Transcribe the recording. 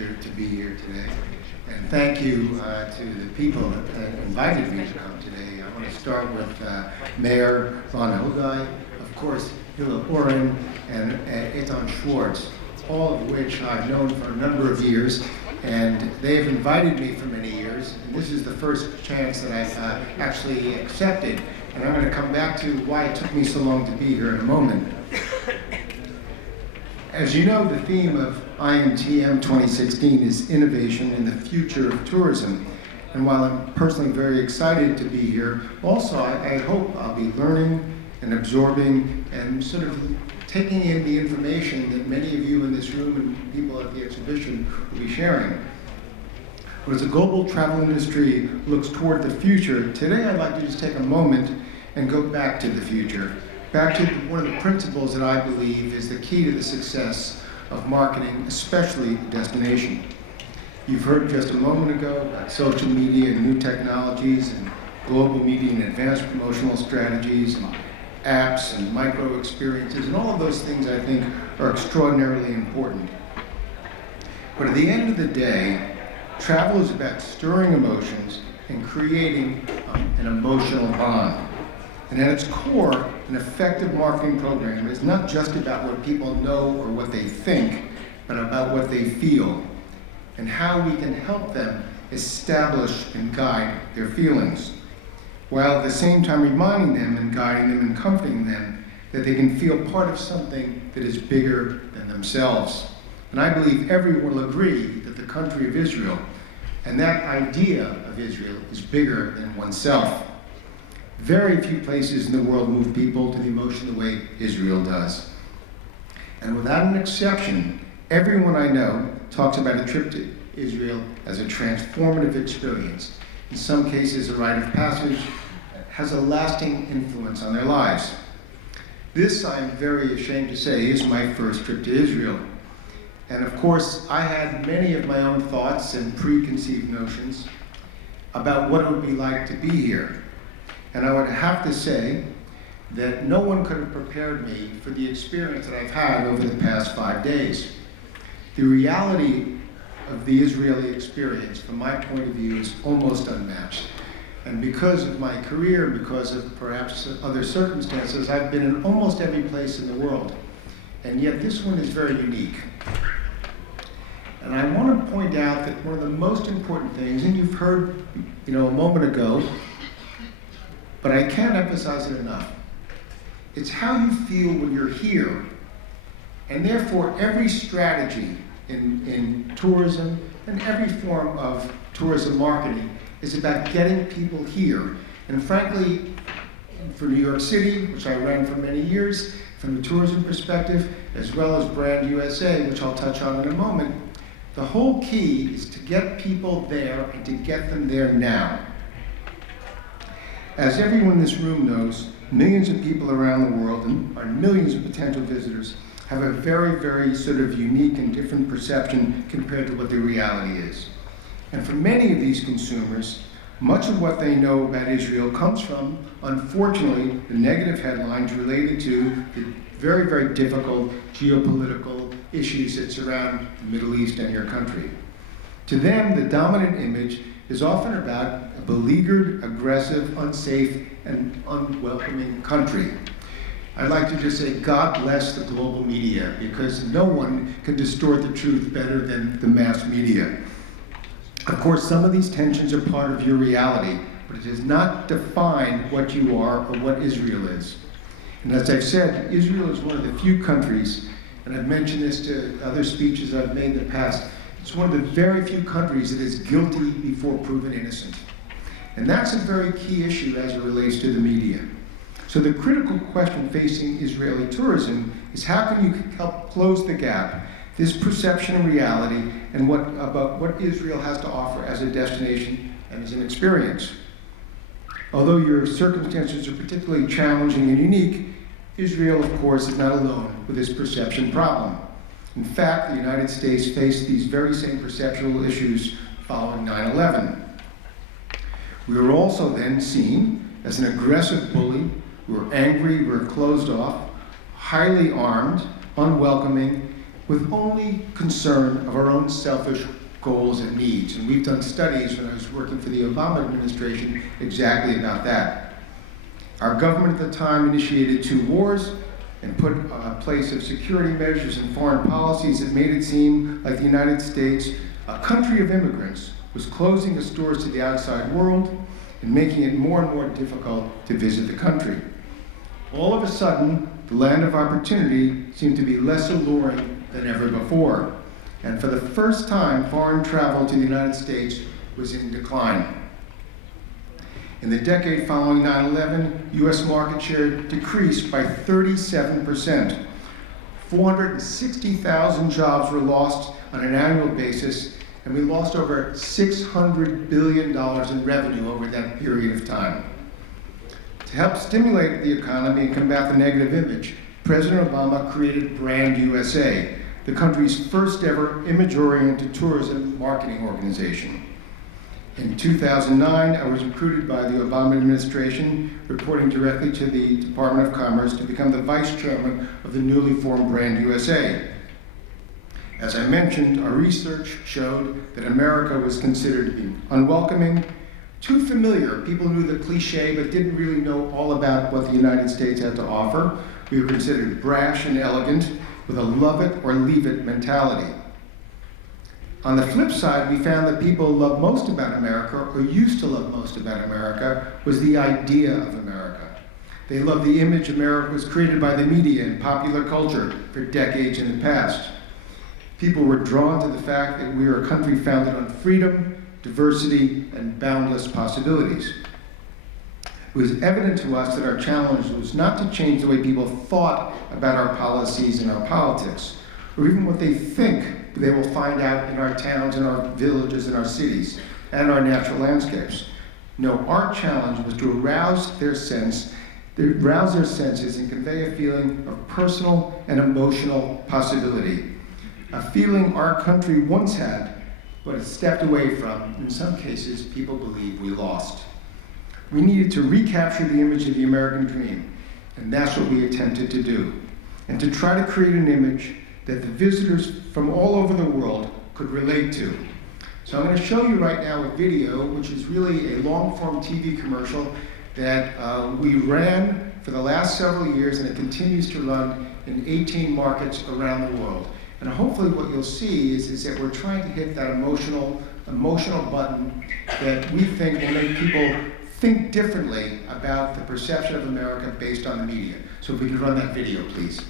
pleasure to be here today. And thank you to the people that invited me to come today. I want to start with Mayor Ron Hogai, of course, Hilla Oren, and Eitan Schwartz, all of which I've known for a number of years. And they have invited me for many years. And this is the first chance that I've actually accepted. And I'm going to come back to why it took me so long to be here in a moment. As you know, the theme of IMTM 2016 is innovation in the future of tourism. And while I'm personally very excited to be here, also I hope I'll be learning and absorbing and sort of taking in the information that many of you in this room and people at the exhibition will be sharing. But as the global travel industry looks toward the future, today I'd like to just take a moment and go back to the future. Back to one of the principles that I believe is the key to the success of marketing, especially destination. You've heard just a moment ago about social media and new technologies and global media and advanced promotional strategies and apps and micro experiences, and all of those things I think are extraordinarily important. But at the end of the day, travel is about stirring emotions and creating an emotional bond. And at its core, an effective marketing program is not just about what people know or what they think, but about what they feel and how we can help them establish and guide their feelings, while at the same time reminding them and guiding them and comforting them that they can feel part of something that is bigger than themselves. And I believe everyone will agree that the country of Israel and that idea of Israel is bigger than oneself. Very few places in the world move people to the emotion the way Israel does. And without an exception, everyone I know talks about a trip to Israel as a transformative experience. In some cases, a rite of passage has a lasting influence on their lives. This, I'm very ashamed to say, is my first trip to Israel. And of course, I had many of my own thoughts and preconceived notions about what it would be like to be here. And I would have to say that no one could have prepared me for the experience that I've had over the past 5 days. The reality of the Israeli experience, from my point of view, is almost unmatched. And because of my career, because of perhaps other circumstances, I've been in almost every place in the world. And yet this one is very unique. And I want to point out that one of the most important things, and you've heard, a moment ago, but I can't emphasize it enough. It's how you feel when you're here. And therefore, every strategy in tourism and every form of tourism marketing is about getting people here. And frankly, for New York City, which I ran for many years, from the tourism perspective, as well as Brand USA, which I'll touch on in a moment, the whole key is to get people there and to get them there now. As everyone in this room knows, millions of people around the world and millions of potential visitors have a very, very sort of unique and different perception compared to what the reality is. And for many of these consumers, much of what they know about Israel comes from, unfortunately, the negative headlines related to the very, very difficult geopolitical issues that surround the Middle East and your country. To them, the dominant image is often about a beleaguered, aggressive, unsafe, and unwelcoming country. I'd like to just say, God bless the global media, because no one can distort the truth better than the mass media. Of course, some of these tensions are part of your reality, but it does not define what you are or what Israel is. And as I've said, Israel is one of the few countries, and I've mentioned this to other speeches I've made in the past, it's one of the very few countries that is guilty before proven innocent. And that's a very key issue as it relates to the media. So the critical question facing Israeli tourism is how can you help close the gap, this perception and reality, and about what Israel has to offer as a destination and as an experience. Although your circumstances are particularly challenging and unique, Israel, of course, is not alone with this perception problem. In fact, the United States faced these very same perceptual issues following 9/11. We were also then seen as an aggressive bully. We were angry, we were closed off, highly armed, unwelcoming, with only concern of our own selfish goals and needs. And we've done studies when I was working for the Obama administration exactly about that. Our government at the time initiated 2 wars and put a place of security measures and foreign policies that made it seem like the United States, a country of immigrants, was closing its doors to the outside world and making it more and more difficult to visit the country. All of a sudden, the land of opportunity seemed to be less alluring than ever before. And for the first time, foreign travel to the United States was in decline. In the decade following 9/11, US market share decreased by 37%. 460,000 jobs were lost on an annual basis, and we lost over $600 billion in revenue over that period of time. To help stimulate the economy and combat the negative image, President Obama created Brand USA, the country's first ever image-oriented tourism marketing organization. In 2009, I was recruited by the Obama administration, reporting directly to the Department of Commerce to become the vice chairman of the newly formed Brand USA. As I mentioned, our research showed that America was considered to be unwelcoming, too familiar. People knew the cliche, but didn't really know all about what the United States had to offer. We were considered brash and elegant, with a love it or leave it mentality. On the flip side, we found that people love most about America, or used to love most about America, was the idea of America. They loved the image America was created by the media and popular culture for decades in the past. People were drawn to the fact that we are a country founded on freedom, diversity, and boundless possibilities. It was evident to us that our challenge was not to change the way people thought about our policies and our politics, or even what they think they will find out in our towns and our villages and our cities and our natural landscapes. No, our challenge was to arouse their senses and convey a feeling of personal and emotional possibility, a feeling our country once had, but has stepped away from. In some cases, people believe we lost. We needed to recapture the image of the American dream, and that's what we attempted to do, and to try to create an image that the visitors from all over the world could relate to. So I'm going to show you right now a video, which is really a long-form TV commercial that we ran for the last several years, and it continues to run in 18 markets around the world. And hopefully what you'll see is that we're trying to hit that emotional button that we think will make people think differently about the perception of America based on the media. So if we could run that video, please.